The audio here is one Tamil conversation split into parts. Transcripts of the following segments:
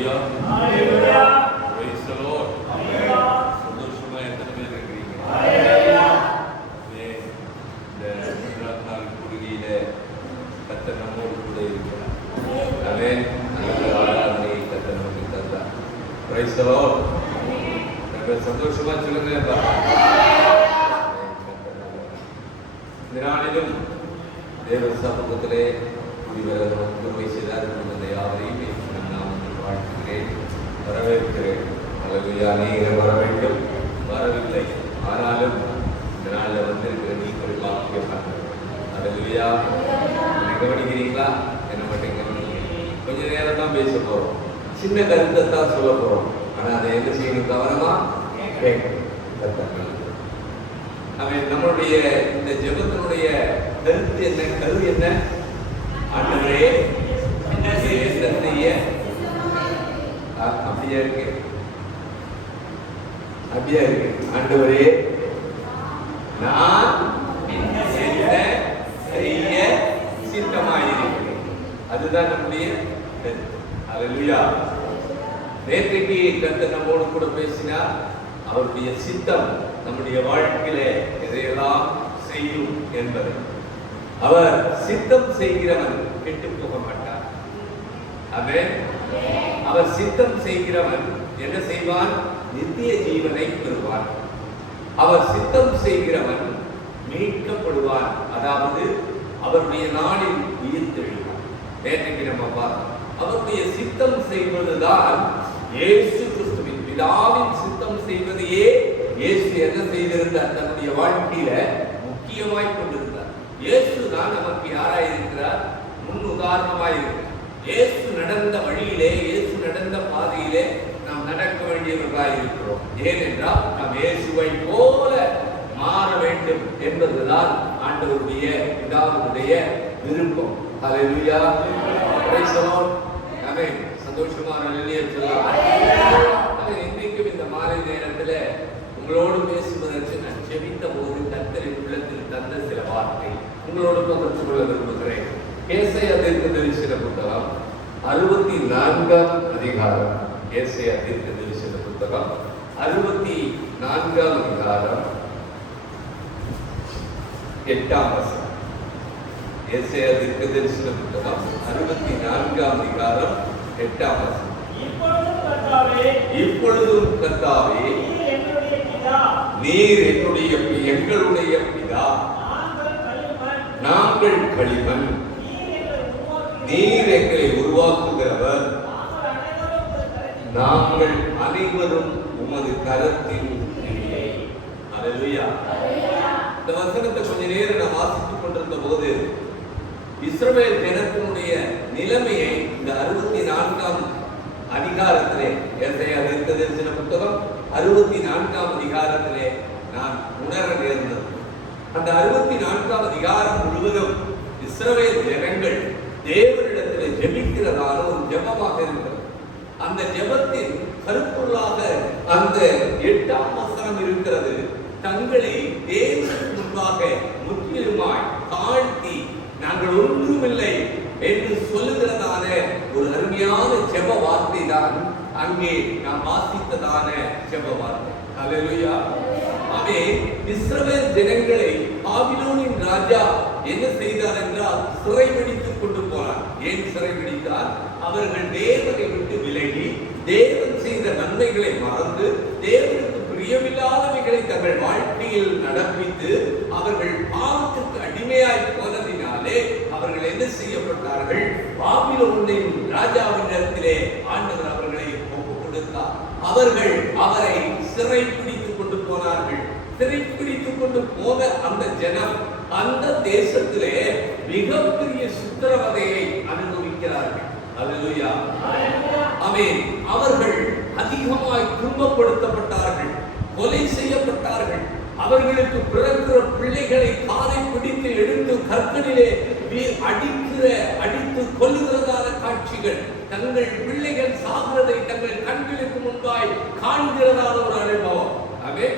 Hallelujah hallelujah praise the lord ஹalleluya சந்தோஷமா எத்தனை பேர் இருக்கீங்க ஹalleluya இந்த நாள் குருகியில கர்த்தர் நம்மோடு கூட இருக்கிறார் ஆமென் ஆராதனை கர்த்தர் நமக்கு தந்தார் praise the lord நம்ம சந்தோஷமா சொல்லுங்க இந்த நாளிலும் தேவ சமூகத்திலே குடிவரை செய்தார் என்பதை யாவரையும் நான் வாழ்த்துகிறேன் வரவேற்கிறேன் ஹalleluya நீங்கள் வர வேண்டும் வரவில்லை ஆனாலும் இந்த நாளில் வந்திருக்கிற நீங்கள் பாக்கியவான்கள் ஹalleluya கவனிக்கிறீங்களா என்ன மாட்டீங்க கொஞ்ச நேரம் தான் பேச போறோம் சின்ன கருத்தை தான் சொல்ல போறோம் ஆனா அதை என்ன செய்யணும் கவனமா கேட்கணும் நம்மளுடைய இந்த ஜெபத்தினுடைய கருத்து என்ன கரு என்ன ஆண்டவரே என்ன செய்ய அப்படியா இருக்கு ஆண்டவரே நான் என்ன செய்ய சித்தமாயிருக்கிறேன் அதுதான் நம்முடைய ஹalleluya நேற்றைக்கு கர்த்தர் நம்மோடு கூட பேசினார் அவருடைய சித்தம் நம்முடைய வாழ்க்கையிலே எதையெல்லாம் செய்யும் என்பதை அவர் சித்தம் செய்கிறவன் கெட்டு போக மாட்டார் ஆமென் அவர் சித்தம் செய்கிறவன் என்ன செய்வான் நித்திய ஜீவனை பெறுவான் அவர் சித்தம் செய்கிறவன் மீட்கப்படுவான் அதாவது அவருடைய நாளில் உயிர் தெழுவான் நேற்றைக்கு நம்ம பார்த்தோம் அவருடைய சித்தம் செய்வதுதான் இயேசு கிறிஸ்துவின் பிதாவின் சித்தம் செய்வதையே இயேசு என்ன செய்திருந்தார் தன்னுடைய வாழ்க்கையில முக்கியமாய் கொண்டிருந்தார் இயேசு தான் நமக்கு யாராயிருக்கிறார் முன் உதாரணமாயிருக்கிறார் இயேசு நடந்த வழியிலே இயேசு நடந்த பாதையிலே நாம் நடக்க வேண்டியவர்களாய் இருக்கிறோம் ஏனென்றால் நாம் இயேசுவை போல மாற வேண்டும் என்பதுதான் ஆண்டவருடைய பிதாவுடைய விருப்பம் ஹalleluya praise the lord ஆமென் சந்தோஷமா ஹalleluya சொல்லலாம் இன்னைக்கும் இந்த மாலை நேரத்துல உங்களோடு பேசுவதற்கு நான் ஜெபித்த போது கர்த்தரின் உள்ளத்தில் தந்த சில வார்த்தை உங்களோடு பகிர்ந்து கொள்ள விரும்புகிறேன் ஏசாயா தீர்க்கதரிசன புத்தகம் 64ஆம் அதிகாரம் ஏசாயா தீர்க்கதரிசன புத்தகம் 64ஆம் அதிகாரம் 8ஆம் வசனம் ஏசாயா தீர்க்கதரிசன புத்தகம் 64ஆம் அதிகாரம் 8ஆம் வசனம் இப்பொழுதும் கர்த்தாவே நீர் எங்களுடைய பிதா நாங்கள் களிமண் நீர் எங்களை உருவாக்குகிறவர் நாங்கள் அனைவரும் உமது கரத்தில் ஹalleluya இந்த வசனத்தை கொஞ்ச நேரம் நான் வாசித்துக் கொண்டிருந்த போது இஸ்ரவேல் ஜனத்தினுடைய நிலைமையை இந்த 64ஆம் அதிகாரத்திலே ஏசாயா தீர்க்கதரிசன புத்தகம் 64ஆம் அதிகாரத்திலே நான் உணர நேர்ந்தது அந்த 64ஆம் அதிகாரம் முழுவதும் இஸ்ரவேல் ஜனங்கள் தேவனிடத்தில் ஜெபிக்கிறதான ஒரு ஜெபமாக இருக்கிறது அந்த ஜெபத்தின் கருப்பொருளாக அந்த 8ஆம் வசனம் இருக்கிறது தங்களை தேவனுக்கு முன்பாக முற்றிலுமாய் தாழ்த்தி நாங்கள் ஒன்றுமில்லை என்று சொல்லுகிறதான ஒரு அருமையான ஜெப வார்த்தை தான் அங்கே நாம் வாசித்ததான ஜெப வார்த்தை ஹalleluya ஆமென் இஸ்ரவேல் ஜனங்களை பாபிலோனின் ராஜா என்ன செய்தார் என்றால் சிறைபிடித்துக் கொண்டு போனார் ஏன் சிறைபிடித்தார் அவர்கள் தேவனை விட்டு விலகி தேவன் செய்த நன்மைகளை மறந்து தேவனுக்கு பிரியமில்லாதவைகளை தங்கள் வாழ்க்கையில் நடப்பித்து அவர்கள் பாவத்துக்கு அடிமையாய் போனதினாலே அவர்கள் என்ன செய்யப்பட்டார்கள் பாபிலோனின் ராஜாவினிடத்திலே ஆண்டவர் அவர்களை ஒப்புக் கொடுத்தார் அவர்கள் அவரை சிறைப்பிடித்துக் கொண்டு போனார்கள் சிறைப்பிடித்துக் கொண்டு போன அந்த ஜனம் அந்த தேசத்திலே மிகப்பெரிய சித்திரவதையை அனுபவிக்கிறார்கள் ஹalleluya ஆமென் அவர்கள் அதிகமாய் துன்பப்படுத்தப்பட்டார்கள் கொலை செய்யப்பட்டார்கள் அவர்களுக்கு பிறக்கிற பிள்ளைகளை காலை பிடித்து எடுத்து கற்களிலே அடித்து கொல்லுகிறதான காட்சிகள் தங்கள் பிள்ளைகள் சாகிறதை தங்கள் கண்களுக்கு முன்பாய் காண்கிறதான ஒரு அனுபவம் ஆமென்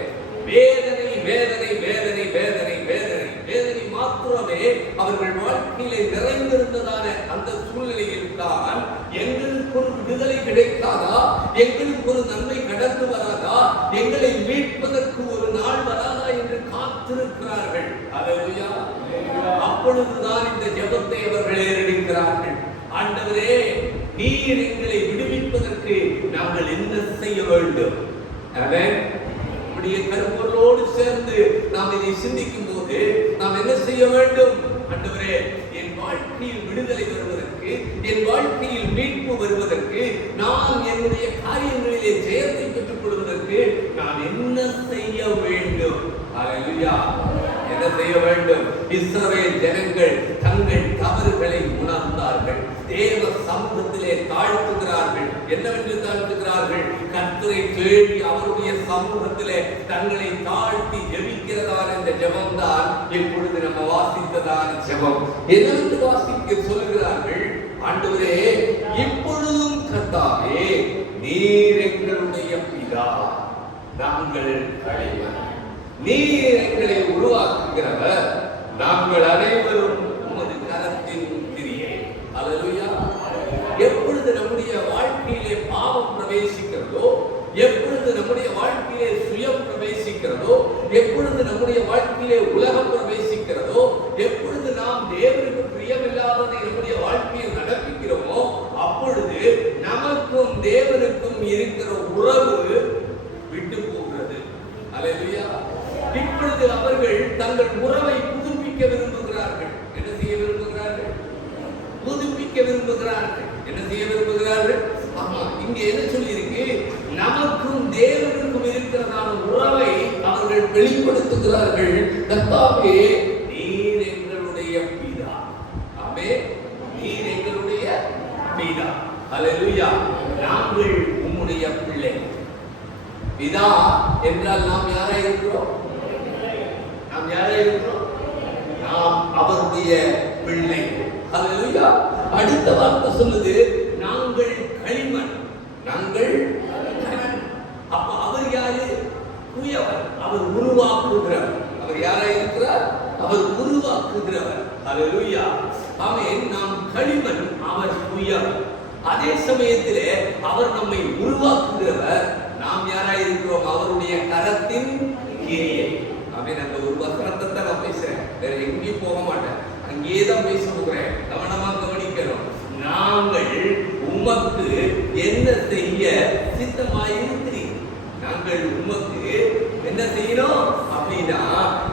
வேதனை வேதனை வேதனை வேதனை வேதனை வேதனை மாத்திரமே அவர்கள் வாழ்க்கையிலே நிறைந்திருந்ததான அந்த சூழ்நிலையில் தான் எங்களுக்கு ஒரு விடுதலை கிடைக்காதா? எங்களுக்கு ஒரு நன்மை கடந்து வராதா? எங்களை மீட்பதற்கு ஒரு நாள் வராதா என்று காத்திருக்கிறார்கள். அல்லேலூயா. அப்பொழுதுதான் இந்த ஜெபத்தை அவர்கள் ஏறெடுக்கிறார்கள். ஆண்டவரே, நீர் எங்களை விடுவிப்பதற்கு நாங்கள் என்ன செய்ய வேண்டும்? நம்முடைய கருப்பொருளோடு சேர்ந்து நாம் இதை சிந்திக்கும் போது நாம் என்ன செய்ய வேண்டும்? ஆண்டவரே, என் வாழ்க்கையில் விடுதலை வருவதற்கு, என் வாழ்க்கையில் மீட்பு வருவதற்கு, நான் என்னுடைய காரியங்களிலே ஜெயத்தை பெற்றுக் கொள்வதற்கு நான் என்ன செய்ய வேண்டும்? அல்லேலூயா. என்ன செய்ய வேண்டும்? இஸ்ரவேல் ஜனங்கள் தங்கள் தவறுகளை உணர்ந்தார்கள். தேவ சமூகத்திலே தாழ்த்துகிறார்கள். என்னவென்று தாழ்த்துகிறார்கள்? கர்த்தரை தேடி அவருடைய சமூகத்திலே தங்களை தாழ்த்தி ஜெபிக்கிறதான இந்த ஜெபம்தான் இப்பொழுது நம்ம வாசித்ததான ஜெபம். என்னவென்று வாசிக்க சொல்லுகிறார்கள்? ஆண்டவரே, இப்பொழுதும் கர்த்தாவே, நீர் எங்களுடைய பிதா, நாங்கள் களிமண். நீர் எங்களை உருவாக்குகிறவர், நாங்கள் அனைவரும் உமது கரத்தின் கிரியை. அல்லேலூயா. எப்பொழுது நம்முடைய வாழ்க்கையிலே பாவம் பிரவேசிக்கிறதோ, எப்பொழுது நம்முடைய வாழ்க்கையிலே சுயம் பிரவேசிக்கிறதோ, எப்பொழுது நம்முடைய வாழ்க்கையிலே உலகம் பிரவேசிக்கிறதோ, எப்பொழுது நாம் தேவனுக்கு பிரியமில்லாததை நம்முடைய வாழ்க்கையில் நடப்பிக்கிறோமோ, அப்பொழுது நமக்கும் தேவனுக்கும் இருக்கிற உறவு விட்டு போகிறது. அல்லேலூயா. இப்பொழுது அவர்கள் தங்கள் உறவை புதுப்பிக்க விரும்புகிறார்கள். என்ன செய்ய விரும்புகிறார்கள்? புதுப்பிக்க விரும்புகிறார்கள். என்ன செய்ய விரும்புகிறார்கள்? ஆமா, இங்க என்ன சொல்லி இருக்கு? நமக்கும் தேவனுக்கும் இருக்கிறதான உறவை அவர்கள் வெளிப்படுத்துகிறார்கள். கர்த்தாவே, நீர் எங்களுடைய பிதா. ஆமென். நீர் எங்களுடைய பிதா. அல்லேலூயா. நாங்கள் உம்முடைய பிள்ளை. பிதா என்றால் நாம் யாரா இருக்கிறோம்? நாம் யாரா இருக்கிறோம்? நாம் அவருடைய பிள்ளை. அல்லேலூயா. அடுத்த வார்த்தை சொல்லுது, நாங்கள் களிமண். நாங்கள் களிமண். அப்ப அவர் யாரு? குயவர். அவர் உருவாக்குகிறவர். அவர் யாரா இருக்கிறார்? அவர் உருவாக்குகிறவர். அல்லேலூயா. ஆமென். நாம் களிமண், அவர் குயவர். அதே சமயத்திலே அவர் நம்மை உருவாக்குகிறவர். நாம் யாரா இருக்கிறோம்? அவருடைய கரத்தின் கிரியை. ஆமென். அந்த ஒரு வசனத்தை தான் நான் பேசுறேன், வேற எங்கேயும் போக மாட்டேன், அங்கேயே தான் பேச போகிறேன். கவனமா கவனிக்கணும். நாங்கள் உமக்கு என்ன செய்ய சித்தமாயிருக்கிறீர்? நாங்கள் உமக்கு என்ன செய்யணும் அப்படின்னா,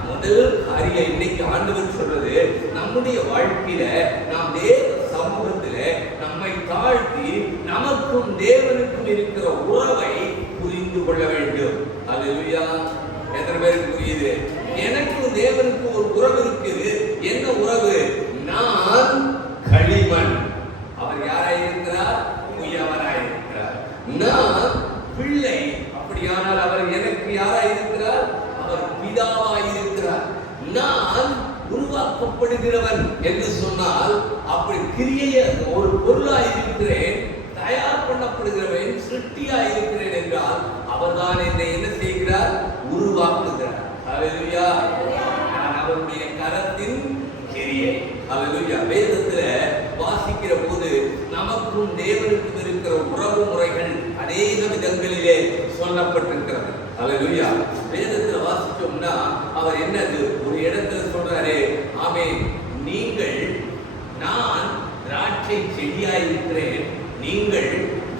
முதல் காரியம் இன்னைக்கு ஆண்டவர் சொல்றது, நம்முடைய வாழ்க்கையில நாம் தேவ சமூகத்தில நம்மை தாழ்த்தி நமக்கும் தேவனுக்கும் இருக்கிற உறவை புரிந்து கொள்ள வேண்டும். அல்லேலூயா. எத்தனை பேருக்கு புரியுது? எனக்கும் தேவனுக்கும் ஒரு உறவு இருக்குது. என்ன உறவு? நான் களிமண், அவர் யாராயிருக்கிறார்? குயவராயிருக்கிறார். நான் பிள்ளை, அப்படியானால் அவர் எனக்கு யாராயிருக்கிறார்? அவர் பிதாவாயிருக்கிறார். நான் உருவாக்கப்படுகிறவன் என்று சொன்னால், அப்படி கிரியை ஒரு பொருளாயிருக்கிறேன், தயார் பண்ணப்படுகிறவன், சிருஷ்டியாயிருக்கிறேன் என்றால் அவர்தான் என்னை என்ன செய்கிறார்? உருவாக்குகிறார். அல்லேலூயா. நான் அவருடைய கரத்தின் கிரியை. அல்லேலூயா. வேதத்துல வாசிக்கிற போது நமக்கும் தேவனுக்கும் இருக்கிற உறவு முறைகள் அநேக விதங்களிலே சொல்லப்பட்டிருக்கிறது. அல்லேலூயா. வேதத்துல வாசிச்சோம்னா அவர் என்னது ஒரு இடத்துல சொல்றாரு, ஆமென், நீங்கள், நான் திராட்சை செடியாயிருக்கிறேன், நீங்கள்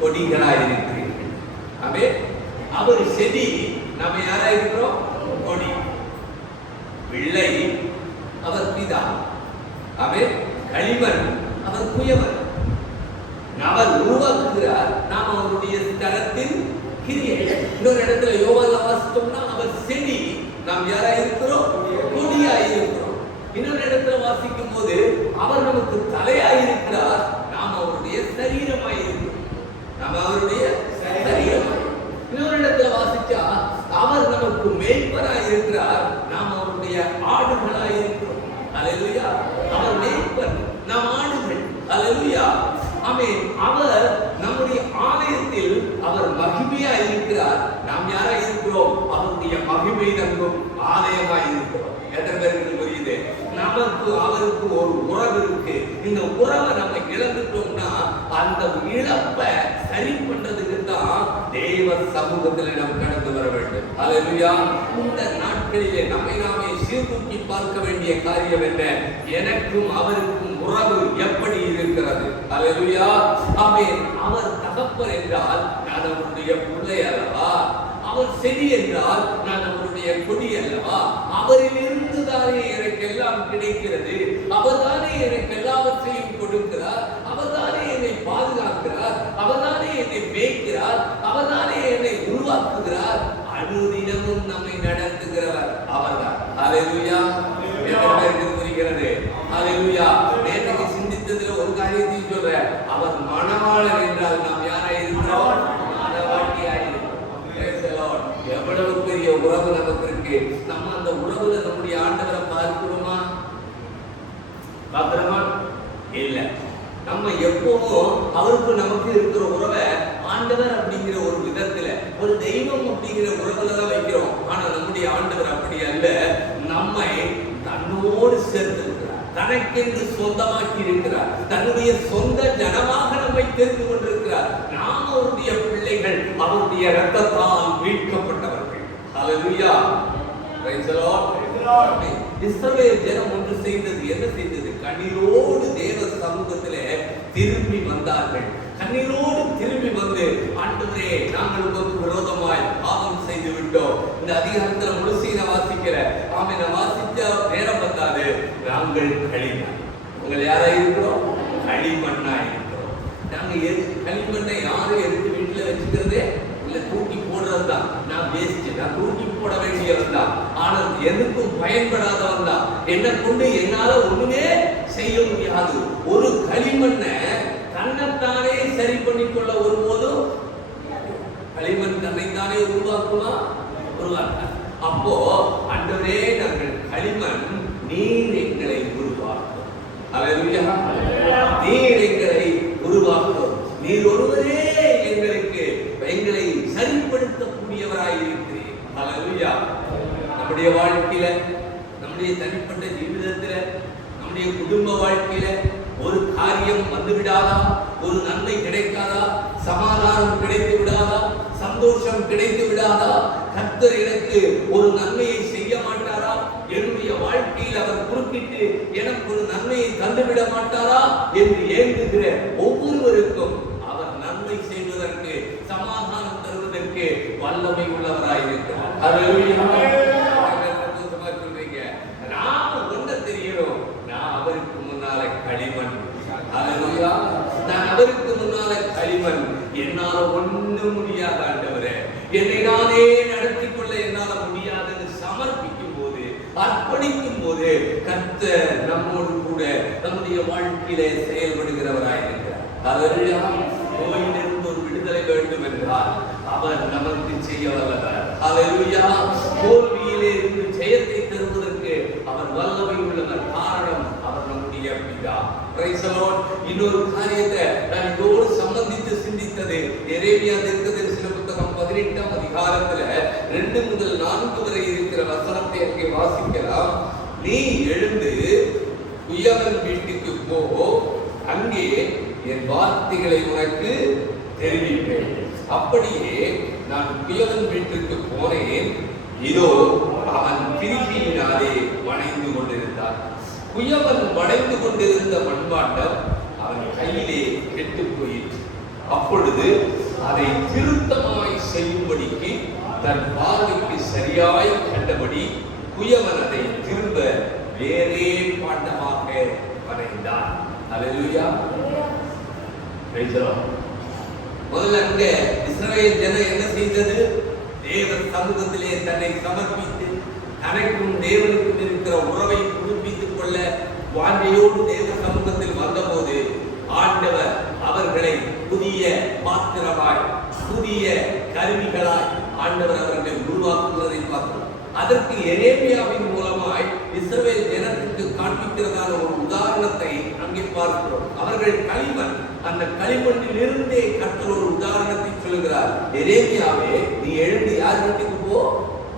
கொடிகளாயிருக்கிறீர்கள். ஆமென். அவர் செடி, நாம யாரா இருக்கிறோம்? கொடி. பிள்ளை, அவர் பிதா. ஆமென். களிமண், அவர் குயவர். அவர் உருவாக்குகிறார், நாம் அவருடைய கரத்தின் கிரியை. இன்னொரு இடத்துல யோவான்ல வாசித்தோம்னா அவர் செடி, நாம் யாரா இருக்கிறோம்? கொடியாயிருக்கிறோம். இன்னொரு இடத்துல வாசிக்கும் போது அவர் நமக்கு தலையாயிருக்கிறார், நாம் அவருடைய சரீரமாயிருக்கிறோம். நாம் அவருடைய சரீரமாய். இன்னொரு இடத்துல வாசிச்சா அவர் நமக்கு மேய்ப்பராயிருக்கிறார், நாம் அவருடைய ஆடுகளாயிருக்கிறோம். அல்லேலூயா. அவர் மேய்ப்பன், நாம் ஆடுகள். அல்லேலூயா. ஆமென். அவர் நம்முடைய ஆலயத்தில் அவர் மகிமையாய் இருக்கிறார், நாம் யாரா இருக்கிறோம்? அவருடைய மகிமை தங்கும் ஆலயமாய் இருக்கிறோம். எத்தனை பேருக்கு புரியுது? நமக்கு நமக்கு அவருக்கு ஒரு உறவு இருக்கு. இந்த உறவை நம்ம இழந்துட்டோம்னா அந்த இழப்பை சரி பண்றதுக்கு தான் தேவ சமூகத்தில் நாம் கடந்து வர வேண்டும். அல்லேலூயா. இந்த நாட்களிலே நம்மை நாமே சீர்தூக்கி பார்க்க வேண்டிய காரியம் என்ன? எனக்கும் அவருக்கும் உறவு எப்படி இருக்கிறது? அல்லேலூயா. ஆமென். அவர் தகப்பன் என்றால் நான் அவருடைய பிள்ளை அல்லவா? அவர் செடி என்றால் நான் அவருடைய கொடி அல்லவா? அவரிலிருந்து தானே எனக்கு எல்லாம் கிடைக்கிறது. அவர் தானே எனக்கு எல்லாவற்றையும் கொடுக்கிறார். அவர் தானே என்னை பாதுகாக்கிறார். அவர் தானே என்னை மேய்க்கிறார். அவர் தானே என்னை உருவாக்குகிறார். அனுதினமும் நம்மை நடத்துகிறவர் அவர்தான். அல்லேலூயா. புரிகிறது? அல்லேலூயா. நேற்று சிந்தித்ததுல ஒரு காரியத்தை சொல்றேன். அவர் மணவாளன் என்றால் நாம் யாரா இருக்கிறோம்? மணவாட்டியாய் இருக்கிறோம். எவ்வளவு பெரிய உறவு நமக்கு இருக்கு. நம்ம அந்த உறவுல நம்முடைய ஆண்டவரை பார்க்கிறோமா? பார்க்கிறோமா? இல்ல. நம்ம எப்பவும் அவருக்கு நமக்கு இருக்கிற உறவை ஆண்டவர் அப்படிங்கிற ஒரு விதத்துல, ஒரு தெய்வம் அப்படிங்கிற உறவுல தான் வைக்கிறோம். ஆனா நம்முடைய ஆண்டவர் அப்படி அல்ல. நம்மை தன்னோடு சேர்த்திருக்கிறார், தனக்கென்று சொந்தமாக்கி இருக்கிறார், தன்னுடைய சொந்த ஜனமாக நம்மை தெரிந்து கொண்டிருக்கிறார். நாம் அவருடைய பிள்ளைகள், அவருடைய இரத்தத்தால் மீட்கப்பட்டவர்கள். ஹல்லேலூயா. Price the Lord. இஸ்ரவேல் ஜனம் ஒன்று செய்தது. என்ன செய்தது? கண்ணீரோடு தேவ சமூகத்திலே திரும்பி வந்தார்கள். கண்ணீரோடு திரும்பி வந்து, ஆண்டவரே, நாங்கள் உங்களுக்கு விரோதமாய் பாவம் செய்து விட்டோம். இந்த அதிகாரத்துல முழுசையை வாசிக்கிற ஆமென். வாசித்த நேரம் வந்தாது. நாங்கள் களிமண். உங்கள் யாரா இருக்கிறோம்? களிமண்ணா இருக்கிறோம். நாங்க களிமண்ணை யாரும் எடுத்து வீட்டுல வச்சுக்கிறதே இல்ல, தூக்கி போடுறதுதான். நான் வேஸ்ட், நான் தூக்கி போட வேண்டியவன் தான். ஆனால் எதுக்கும் பயன்படாதவன் தான். என்னை கொண்டு என்னால ஒண்ணுமே செய்ய முடியாது. ஒரு களிமண்ணை தன்னைத்தானே சரி பண்ணிக்கொள்ள ஒருபோதும் களிமண் தன்னைத்தானே உருவாக்குமா? உருவாக்க. அப்போ ஆண்டவரே, நாங்கள் களிமண், நீர் எங்களை உருவாக்கும். அல்லேலூயா. நீர் எங்களை உருவாக்கும். நீர் ஒருவரே எங்களை சரிப்படுத்தக்கூடியவராய் இருக்கிறீர். அல்லேலூயா. நம்முடைய வாழ்க்கையில, நம்முடைய தனிப்பட்ட ஜீவிதத்துல, நம்முடைய குடும்ப வாழ்க்கையில ஒரு காரியம் வந்து விடாதா? ஒரு நன்மை கிடைக்காதா? சமாதானம் கிடைத்து விடாதா? சந்தோஷம் கிடைத்து விடாதா? கர்த்தர் எனக்கு ஒரு நன்மையை செய்ய மாட்டாரா? என்னுடைய வாழ்க்கையில் அவர் குறுக்கிட்டு எனக்கு ஒரு நன்மையை தந்துவிட மாட்டாரா என்று ஏங்குகிற ஒவ்வொருவருக்கும் அவர் நன்மை செய்வதற்கு, சமாதானம் தருவதற்கு வல்லமை உள்ளவராயிருக்கிறார். சொல்றீங்க, நாம ஒன்ன தெரியணும். நான் அவருக்கு முன்னால களிமண். அல்லேலூயா. நான் அவருக்கு முன்னால களிமண். என்னால ஒண்ணும் முடியாத ஆண்டவரே, என்னை நானே நடத்தி கொள்ள என்னால முடியாதுன்னு சமர்ப்பிக்கும் போது, அர்ப்பணிக்கும் போது, கர்த்தர் நம்மோடு கூட நம்முடைய வாழ்க்கையிலே செயல்படுகிறவராயிருக்கிறார். அல்லேலூயா. நோயிலிருந்து ஒரு விடுதலை வேண்டும் என்றால் அவர் நமக்கு செய்ய வல்லவர். அல்லேலூயா. தோல்வியிலே இருந்து ஜெயத்தை தருவதற்கு அவர் வல்லமை உள்ளவர். காரணம், அவர் நம்முடைய பிதா. Price the Lord. இன்னொரு காரியத்தை நான் இதோடு சம்பந்தித்து சிந்தித்தது, எரேமியா தீர்க்கதரிசன புத்தகம் 18ஆம் அதிகாரத்துல 2 முதல் 4 வரை இருக்கிற வசனத்தை அங்கே வாசிக்கலாம். நீ எழுந்து குயவன் வீட்டுக்கு போ, அங்கே என் வார்த்தைகளை உனக்கு தெரிவிப்பேன். அப்படியே நான் குயவன் வீட்டுக்கு போனேன். இதோ அவன் கிரிகையினாலே வணைந்து கொண்டிருந்தான். குயவன் வணைந்து கொண்டிருந்த மண்பாண்டம் அவன் கையிலே கெட்டு போயிற்று. அப்பொழுது அதை திருத்தமாய் செய்யும்படிக்கு தன் பார்வைக்கு சரியாய் கண்டபடி குயவன் அதை திரும்ப வேறே பாண்டமாக வரைந்தான். அல்லேலூயா. Praise the Lord. முதல்ல அங்க இஸ்ரவேல் ஜனம் என்ன செய்தது? தேவ சமூகத்திலே தன்னை சமர்ப்பித்து, தனக்கும் தேவனுக்கும் இருக்கிற உறவை புதுப்பித்துக் கொள்ள வாஞ்சையோடு தேவ சமூகத்தில் வந்தபோது ஆண்டவர் அவர்களை புதிய பாத்திரமாய், புதிய கருவிகளாய் ஆண்டவர் அவர்களை உருவாக்குவதை பார்த்தோம். அதற்கு எரேமியாவின் மூலமாய் இஸ்ரவேல் ஜனத்துக்கு காண்பிக்கிறதான ஒரு உதாரணத்தை அங்கே பார்க்கிறோம். அவர்கள் களிமண், அந்த களிமண்ணில் இருந்தே கர்த்தர் ஒரு உதாரணத்தை சொல்லுகிறார். எரேமியாவே, நீ எழுந்து யார் வீட்டுக்கு போ?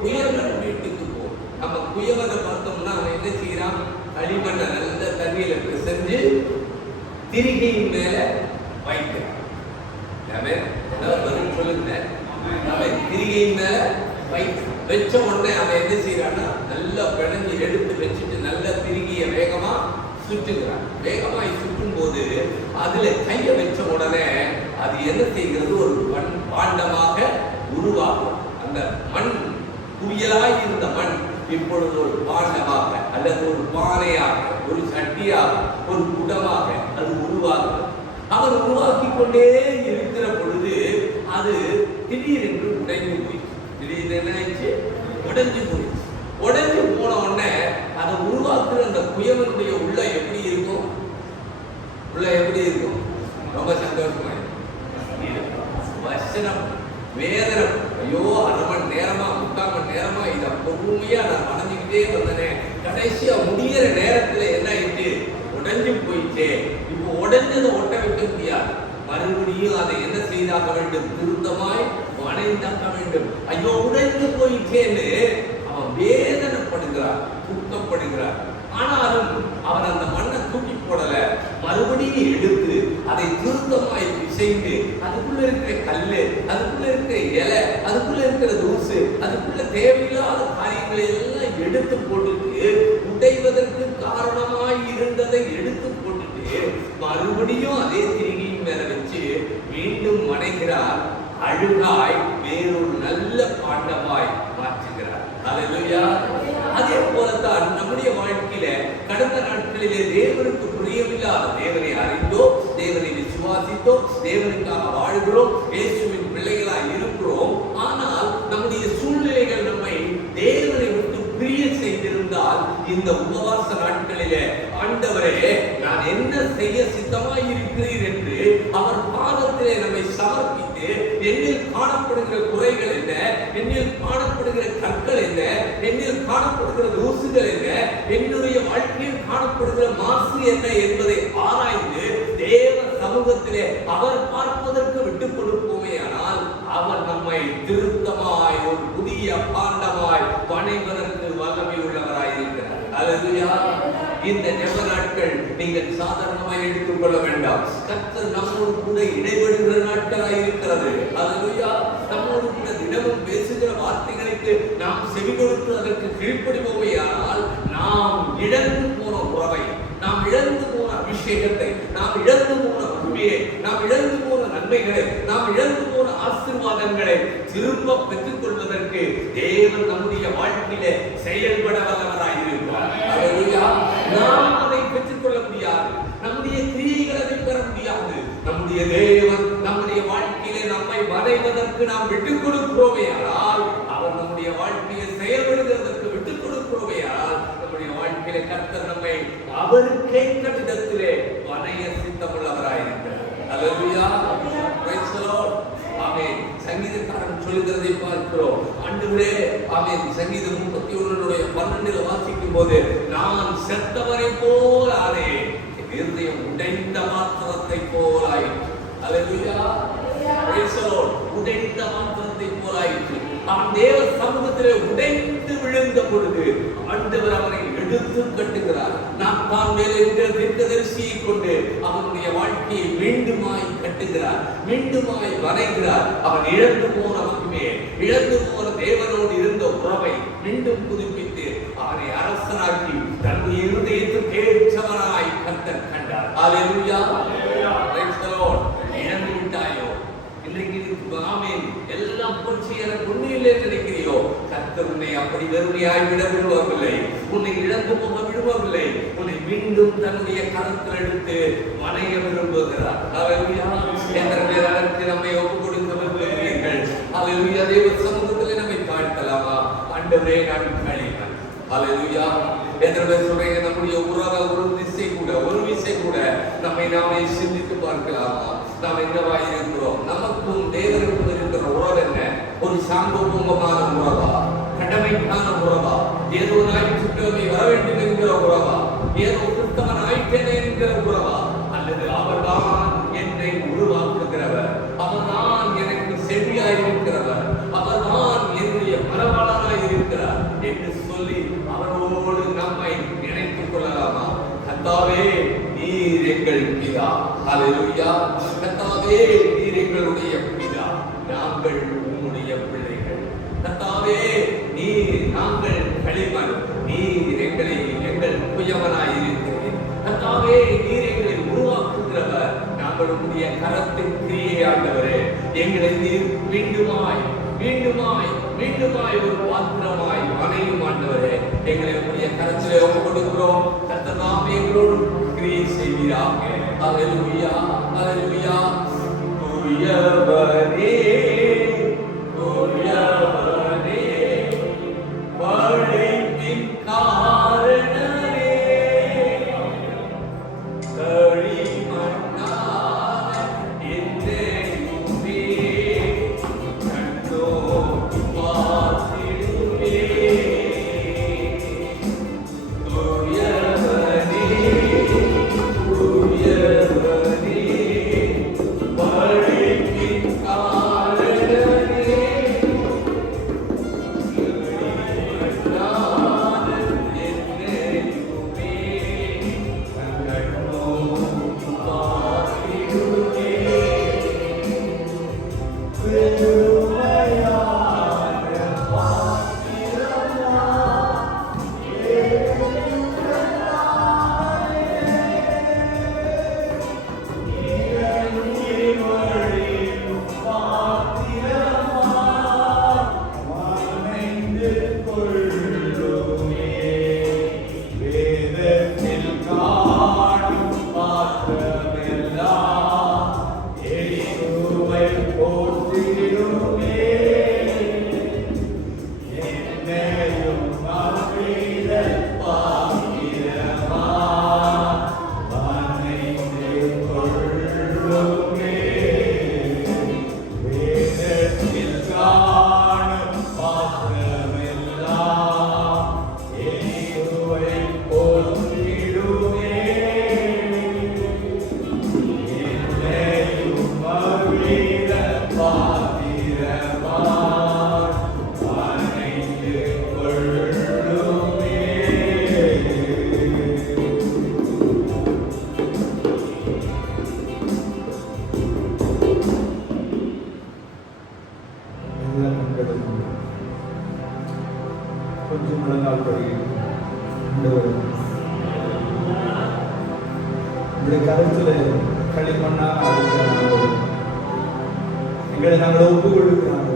குயவன் வீட்டுக்கு போ. நம்ம குயவனை பார்த்தோம்னா அவன் என்ன செய்யறான்? களிமண்ணை நல்ல தண்ணியில பிசைஞ்சு திரிகையின் மேல வைக்கிறான். சொல்லுங்க, அவன் திரிகையின் மேல வச்ச உடனே அவன் என்ன செய்யறான்னா நல்லா பிணைஞ்சு எடுத்து வச்சுட்டு நல்ல திரிகைய வேகமா சுற்றுகிறான். வேகமாய் சுற்றும் போது அதுல கைய வச்ச உடனே அது என்ன செய்கிறது, ஒரு பாண்டமாக உருவாகும். அந்த மண் குவியலாய் இருந்த மண் இப்பொழுது ஒரு பாண்டமாக அல்லது ஒரு பானையாக, ஒரு சட்டியாக, ஒரு குடமாக அது உருவாகும். அவர் உருவாக்கி கொண்டே இருக்கிற பொழுது அது திடீரென்று உடைந்து போயிடுச்சு. திடீர்னு என்ன ஆயிடுச்சு, உடைஞ்சு போயிடுச்சு. உடைஞ்சு போன உடனே அதை உருவாக்குற அந்த குயவனுடைய உள்ள எப்படி இருக்கும், உள்ள எப்படி இருக்கும், ரொம்ப சந்தோஷமா வசனம் வேதனம். ஐயோ, 1/2 மணி நேரமா 3/4 மணி நேரமா இதை பொறுமையா நான் வணங்கிக்கிட்டே வந்தேன். கடைசியா முடிகிற நேரத்துல என்ன ஆயிட்டு, உடைஞ்சு போயிட்டே. இப்போ உடைஞ்சதை ஒட்ட வைக்க முடியாது. மறுபடியும் அதை என்ன செய்தாக வேண்டும், திருத்தமாய் வணைந்தாக்க வேண்டும். ஐயோ உடைந்து போயிட்டேன்னு அவன் வேதனைப்படுகிறார், துக்கப்படுகிறார். ஆனாலும் அவன் அந்த மண்ணை தூக்கி போடல, மறுபடியும் எடுத்து அதை திருத்தமாய் பிசைந்து அதுக்குள்ள இருக்கிற கல்லு, அதுக்குள்ள இருக்கிற இலை, அதுக்குள்ள இருக்கிற தூசு, அதுக்குள்ள தேவையில்லாத காரியங்களை எல்லாம் எடுத்து போட்டுட்டு, உடைவதற்கு காரணமாய் இருந்ததை எடுத்து போட்டுட்டு மறுபடியும் அதே திரிகையின் மேல வச்சு மீண்டும் வணைகிறார். அழுகாய் வேறொரு நல்ல பாண்டமாய் மாற்றுகிறார். அல்லேலூயா. அதே போலத்தான் நம்முடைய வாழ்க்கையில கடந்த நாட்களிலே தேவனுக்கு பிரியமில்லாத, தேவனை அறிந்தோ, தேவனை விசுவாசித்தோ, தேவனுக்காக வாழ்கிறோம், இயேசுவின் பிள்ளைகளாய் இருக்கிறோம். ஆனால் நம்முடைய சூழ்நிலைகள் நம்மை தேவனை விட்டு பிரிய செய்திருந்தால் இந்த உபவாச நாட்களிலே ஆண்டவரே நான் என்ன செய்ய சித்தமாய் இருக்கிறீர் என்று அவர் பாதத்திலே நம்மை சமர்ப்பித்து, என்னில் காணப்படுகிற குறைகள் என்ன, என்னில் காணப்படுகிற கற்கள் என்ன, என்னில் காணப்படுகிற தூசுகள் என்ன, என்னுடைய வாழ்க்கையில் காணப்படுகிற மாசு என்ன என்பதை ஆராய்ந்து தேவ சமூகத்திலே அவர் பார்ப்பதற்கு விட்டுக் கொடுப்போமேயானால் அவர் நம்மை திருத்தமாய் ஒரு புதிய பாண்டமாய் வணைவதற்கு வல்லமை உள்ளவராய் இருக்கிறார். அல்லேலூயா. இந்த ஜெப நாட்கள் நீங்கள் சாதாரணமாய் எடுத்துக் கொள்ள வேண்டாம். கர்த்தர் நம்மோடு கூட இடைபெறுகிற நாட்களாய் இருக்கிறது. அல்லேலூயா. நம்மோடு கூட தினமும் பேசுகிற வார்த்தைகளுக்கு நாம் செவி கொடுத்து அதற்கு கீழ்ப்படிவோமேயானால் நாம் இழந்து போன உறவை, நாம் இழந்து போன அபிஷேகத்தை, நாம் இழந்து போன உண்மையை, நாம் இழந்து போன நன்மைகளை, நாம் இழந்து போன ஆசீர்வாதங்களை திரும்ப பெற்றுக் கொள்வதற்கு தேவன் நம்முடைய வாழ்க்கையிலே செயல்பட வல்லவராய் இருக்கிறார். அல்லேலூயா. நாம் அதை பெற்றுக் கொள்ள முடியாது, நம்முடைய கிரியைகளை பெற முடியாது. நம்முடைய தேவன் நம்முடைய வாழ்க்கையிலே நம்மை வரைவதற்கு நாம் விட்டுக் கொடுக்கிறோமே ஆனால், அவர் நம்முடைய வாழ்க்கையை செயல்படுவதற்கு விட்டுக் கொடுக்கிறோமே ஆனால், நம்முடைய வாழ்க்கையிலே கர்த்தர் நம்மை அவருக்கேற்ற விதத்திலே வரைய சித்தமுள்ளவராய் இருக்கிறார். அல்லேலூயா. Praise the Lord. ஆமென். சங்கீதக்காரன் சொல்லுகிறதை பார்க்கிறோம். ஆண்டவரே, ஆமென். சங்கீதம் 31:12 வாசிக்கும் போது, நான் செத்தவரை போல் ஆனேன், இருதயம் உடைந்த மாத்திரத்தை போலாயிற்று. அல்லேலூயா. Praise the Lord. உடைந்த மாத்திரத்தை போலாயிற்று. அவன் தேவ சமூகத்திலே உடைந்து விழுந்த பொழுது ஆண்டவர் அவனை எடுத்து கட்டுகிறார். நாம் தான் மேலே இருக்கிற தீர்க்கதரிசியை கொண்டு அவனுடைய வாழ்க்கையை மீண்டுமாய் கட்டுகிறார், மீண்டுமாய் வரைகிறார். அவன் இழந்து போன மகிமே, இழந்து போன தேவனோடு இருந்த உறவை மீண்டும் புதுப்பித்து அவனை அரசனாக்கி தன்னுடைய இருதயத்துக்கு ஏற்றவனாய் கர்த்தர் கண்டார். அல்லேலூயா. Praise the Lord. இழந்து விட்டாயோ, இன்றைக்கு ஆமென், எல்லாம் போச்சு எனக்கு ஒன்றும் இல்லை நினைக்கிறியோ, கர்த்தர் உன்னை அப்படி வெறுமையாய் விட விடுவதில்லை, உன்னை இழந்து போக விடுவதில்லை. உன்னை மீண்டும் தன்னுடைய கரத்தில் எடுத்து வணைய விரும்புகிறார். அல்லேலூயா. எத்தனை பேர் அதற்கு நம்மை ஒப்புக் கொடுக்க விரும்புகிறீர்கள்? அல்லேலூயா. தேவ சமூகத்தில் நம்மை தாழ்த்தலாமா? ஆண்டவரே நான் களிமண். அல்லேலூயா. எத்தனை பேர் சொல்றீங்க, நம்முடைய உறவை ஒரு திசை கூட, ஒரு விசை கூட நம்மை நாமே சிந்தித்து பார்க்கலாமா? நாம் என்னவாய் இருக்கிறோம்? நமக்கும் தேவனுக்கும் இருக்கிற உறவு என்ன? ஒரு சாந்தோபமான உறவா, கடமைக்கான உறவா, ஏதோ ஞாயிற்றுக்கிழமை வர வேண்டும் என்கிற உறவா, ஏதோ கிறிஸ்தவன் ஆயிட்டேன் என்கிற உறவா, அல்லது அவர்தான் என்னை உருவாக்குகிறவர், அவர்தான் எனக்கு செவியாயிருக்கிறவர், அவர்தான் என்னுடைய மரபாளராய் இருக்கிறார் என்று சொல்லி அவரோடு நம்மை இணைத்துக் கொள்ளலாம். கர்த்தாவே நீர் எங்கள் பிதா. ஹல்லேலூயா. கர்த்தாவே நீர் எங்களுடைய பிதா, நாங்கள் உம்முடைய பிள்ளைகள். கர்த்தாவே நீர் நாங்கள் களிமண், நீர் எங்கள் குயவனாய் இருக்கிறீர். கர்த்தாவே நீர் எங்களை உருவாக்குகிறவர், நாங்கள் உம்முடைய கரத்தின் கிரியை ஆண்டவரே. எங்களை நீர் மீண்டுமாய் ஒரு பாத்திரமாய் அணையும் ஆண்டவரே. எங்களை உம்முடைய கரத்திலே ஒப்புக் கொடுக்கிறோம். கர்த்தர் தாமே எங்களோடு கிரியை செய்வீராக. ஹல்லேலூயா, ஹல்லேலூயா. குயவனே குயவனே படைப்பின் காரணரே, களிமண்ணான என்னையுமே கண்ணோக்கி பார்த்திடுவே. குயவனே குயவனே படைப்பின் காரணரே, களிமண்ணான என்னையுமே கண்ணோக்கி பார்த்திடுவே. கொஞ்சம் முழங்கால் படிக்கிறேன். உங்களுடைய கருத்துல களிமண்ணா எங்களை நாங்கள் ஒப்பு கொடுக்கிறாங்க.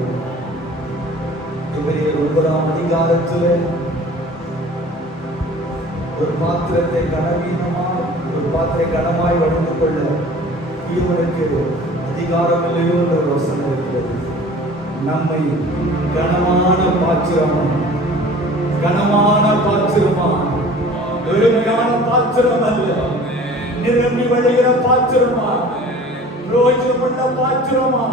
இவரைய 9ஆம் அதிகாரத்துல ஒரு பாத்திரத்தை கனமாய் வடிந்து கொள்ள இவனுக்கு அதிகாரம் இல்லையோ என்ற யோசனை இருக்கிறது. நம்மை கனமான பாத்திரமா வெறுமையான பாத்திரம் அல்ல, நிரம்பி வழிகிற பாத்திரமா, ரோஜமுள்ள பாத்திரமா,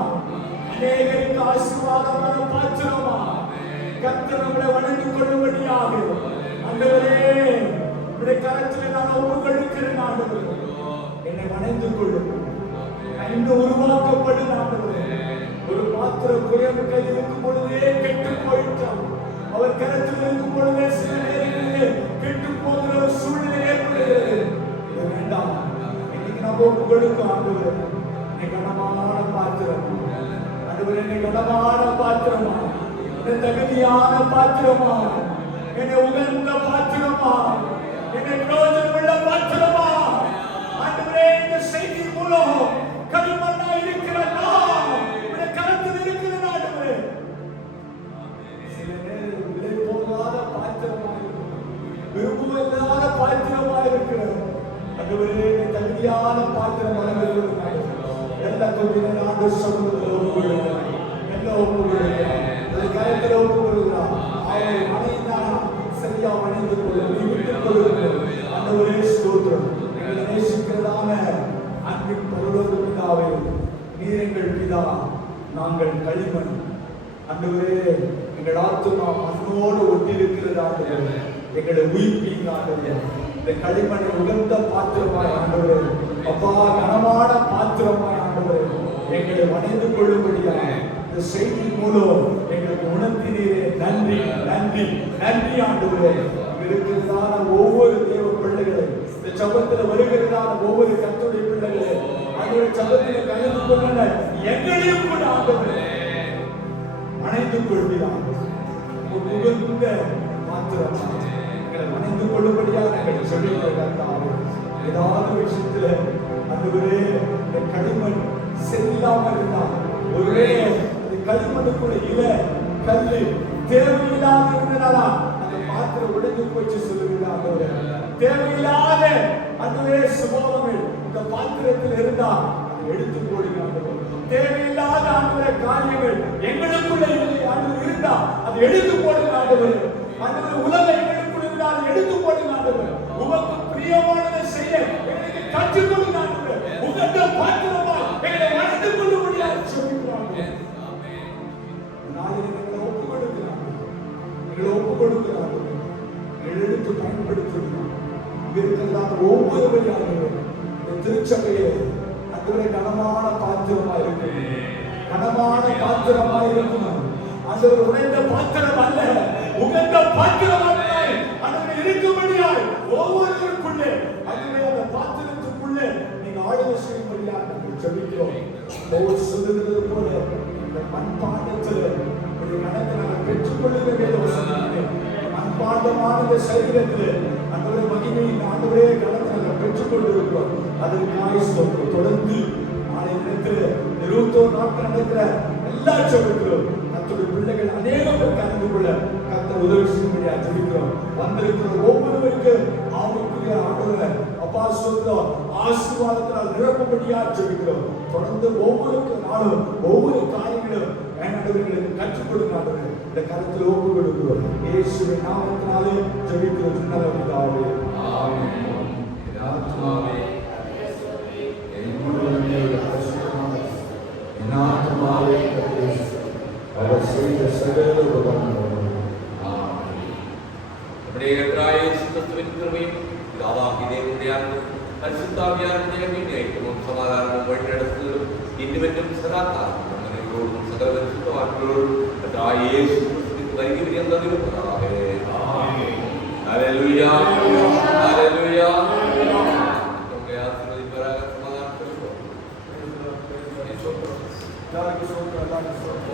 அநேகருக்கு ஆசீர்வாதமான பாத்திரமா, கர்த்தர் நம்மளை வணங்கிக் கொள்ளும்படியாக ஆண்டவரே உடைய கரத்தில் நான் ஒப்புக் கொடுக்கிறேன். ஆண்டவரே என்னை வணந்து கொள்ளும், இன்னும் உருவாக்கப்படும். ஆண்டவரே ஒரு பாத்திரம் குறைவு கையில் இருக்கும் பொழுதே கெட்டு போயிட்டான். அவர் கரத்தில் இருக்கும் பொழுதே சில நேரங்களிலே கெட்டு போகிற ஒரு சூழ்நிலை ஏற்படுகிறது. இது வேண்டாம், இன்னைக்கு நம்ம ஒப்புக் கொடுக்கும். ஆண்டவரே என்னை கனமான பாத்திரமா, ஆண்டவரே என்னை கனமான பாத்திரமா, என்னை தகுதியான பாத்திரமா, என்னை உகந்த பாத்திரமா, என்னை பிரயோஜனமுள்ள பாத்திரமா. ஆண்டவரே இந்த செய்தி மூலம் களிமண்ணா இருக்கிற நான் உடைய கரத்தில் இருக்கிற ஆண்டவரே சில நேரம் விலை போகாத பாத்திரமா இருக்கிறது, விரும்புவதான பாத்திரமா இருக்கிறது. ஆண்டவரே தகுதியான பாத்திரமாக இருக்கிறது. எல்லா கொஞ்சம் ஆண்டு சமூகத்தில் ஒப்புக்கொள்கிறார், எல்லா ஒப்புக்கொள்கிறார், கரத்தில் ஒப்புக்கொள்கிறார். அவரை அணைந்தானா சரியா அணைந்து கொள்ள விட்டுக் கொள்ளுங்கள். ஆண்டவரே ஸ்தோத்திரம். எங்களை நேசிக்கிறதான அன்பின் பரலோக பிதாவே, நீர் எங்கள் பிதா, நாங்கள் களிமண். ஆண்டவரே எங்கள் ஆத்துமா மண்ணோடு ஒட்டி இருக்கிறது. ஆண்டவரே எங்களை உயிர்ப்பீங்க. ஆண்டவரே இந்த களிமண் உகந்த பாத்திரமாய் ஆண்டவரே, அப்பா கனமான பாத்திரமாய் ஆண்டவரே எங்களை வணைந்து கொள்ளும்படியாக இந்த செய்தி மூலம் எங்களுக்கு உணர்த்தினீரே. நன்றி நன்றி நன்றி ஆண்டவரே. இருக்கிறதான ஒவ்வொரு தேவ பிள்ளைகளை இந்த ஜபத்துல வருகிறதான ஒவ்வொரு கர்த்தருடைய பிள்ளைகளே அந்த ஜபத்துல கலந்து கொள்ளுங்க. எங்களையும் கூட ஆண்டவரே அணைந்து கொள்வீராக. உகந்த பாத்திரமா எங்களை அணைந்து கொள்ளும்படியாக நாங்கள் ஜெபிக்கிறோம். ஏதாவது விஷயத்துல ஆண்டவரே இந்த களிமண் செல்லாமல் இருந்தால் ஒருவேளை அந்த களிமண்ணுக்குள்ள இல கல்லு தேவையில்லாத இருந்தனாலா அந்த பாத்திரம் உடைந்து போச்சு சொல்லுகிறாங்க. தேவையில்லாத அந்த சுபாவங்கள் இந்த பாத்திரத்தில் இருந்தா அதை எடுத்து போடுகிறாங்க. தேவையில்லாத ஆண்டவரே காரியங்கள் எங்களுக்குள்ள ஆண்டவர் இருந்தா அதை எடுத்து போடுங்க ஆண்டவர். ஆண்டவர் உலகம் எங்களுக்குள்ள இருந்தா அதை எடுத்து போடுங்க ஆண்டவர். உமக்கு பிரியமானதை செய்ய எங்களுக்கு கற்றுக் கொடுங்க ஆண்டவர். உங்கள்கிட்ட பாத்திரமா எங்களை நடந்து கொள்ள முடியாது சொல்லுகிறாங்க. நாளை எங்களை ஒப்பு கொடுக்கிறாங்க. எங்களை ஒப்பு கொடுக்கிறாங்க. எடுத்து பயன்படுத்துகிறாங்க. இருக்கிறதான ஒவ்வொரு வழியாகவும் இந்த திருச்சபையை அன்றைய கனமான பாத்திரமா இருக்கு. கனமான பாத்திரமா இருக்கணும். அது ஒரு உடைந்த பாத்திரம் அல்ல, உகந்த பாத்திரமாய் அன்றைய இருக்கும்படியாய் ஒவ்வொருவருக்குள்ளே அன்றைய அந்த பாத்திரத்துக்குள்ளே நீங்க ஆளுகை செய்யும்படியாக நாங்கள் ஜெபிக்கிறோம். ஒவ்வொரு சொல்லுகிறது போல இந்த மண்பாண்டத்தில் ஒரு கணக்கு நாங்கள் பெற்றுக்கொள்ளுகிற வேலை மண்பாண்டமான சரீரத்தில் அன்றைய மகிமையின் ஆண்டவரே கணக்கு நாங்கள் பெற்றுக்கொண்டிருக்கிறோம். அதற்காக சொல்றோம். தொடர்ந்து நாளை நடக்கிற 21 நாட்கள் நடக்கிற எல்லா ஜெபத்திலும் கர்த்தருடைய பிள்ளைகள் அநேக பேர் கலந்து கொள்ள கர்த்தர் உதவி செய்யும்படியா ஜெபிக்கிறோம். வந்திருக்கிற ஒவ்வொருவருக்கும் ஆவிக்குரிய ஆண்டவரே அப்பா சொல்றோம் ஆசீர்வாதத்தால் நிரப்பும்படியா ஜெபிக்கிறோம். தொடர்ந்து ஒவ்வொரு நாளும் ஒவ்வொரு காரியங்களும் ஆண்டவர்களுக்கு கற்றுக் கொடுங்க ஆண்டவரே. இந்த கருத்தில் ஒப்பு கொடுக்கிறோம். இயேசுவின் நாமத்தினாலே ஜெபிக்கிறோம் நல்ல பிதாவே. ஆமென். ஆத்துமாவே அவர் செய்த சகல உபகாரங்களும் நம்முடைய கர்த்தராகிய இயேசு கிறிஸ்துவின் கிருபையும் பிதாவாகிய தேவனுடைய அன்பும் பரிசுத்தாவியானவருடைய ஐக்கியமும் சமாதானமும் வழிநடத்துதலும் இன்றுமென்றும் சதா காலமும் நம்மோடும் சகல பரிசுத்தவான்களோடும் கர்த்தராகிய இயேசு கிறிஸ்துவின் வருகை வந்தது இருப்பதாக. ஆமென். ஹல்லேலூயா. ஹல்லேலூயா. உங்களை ஆசீர்வதிப்பாராக. சமாதானத்தோடு எல்லாருக்கும் சொல்றோம். எல்லாருக்கும் சொல்றோம்.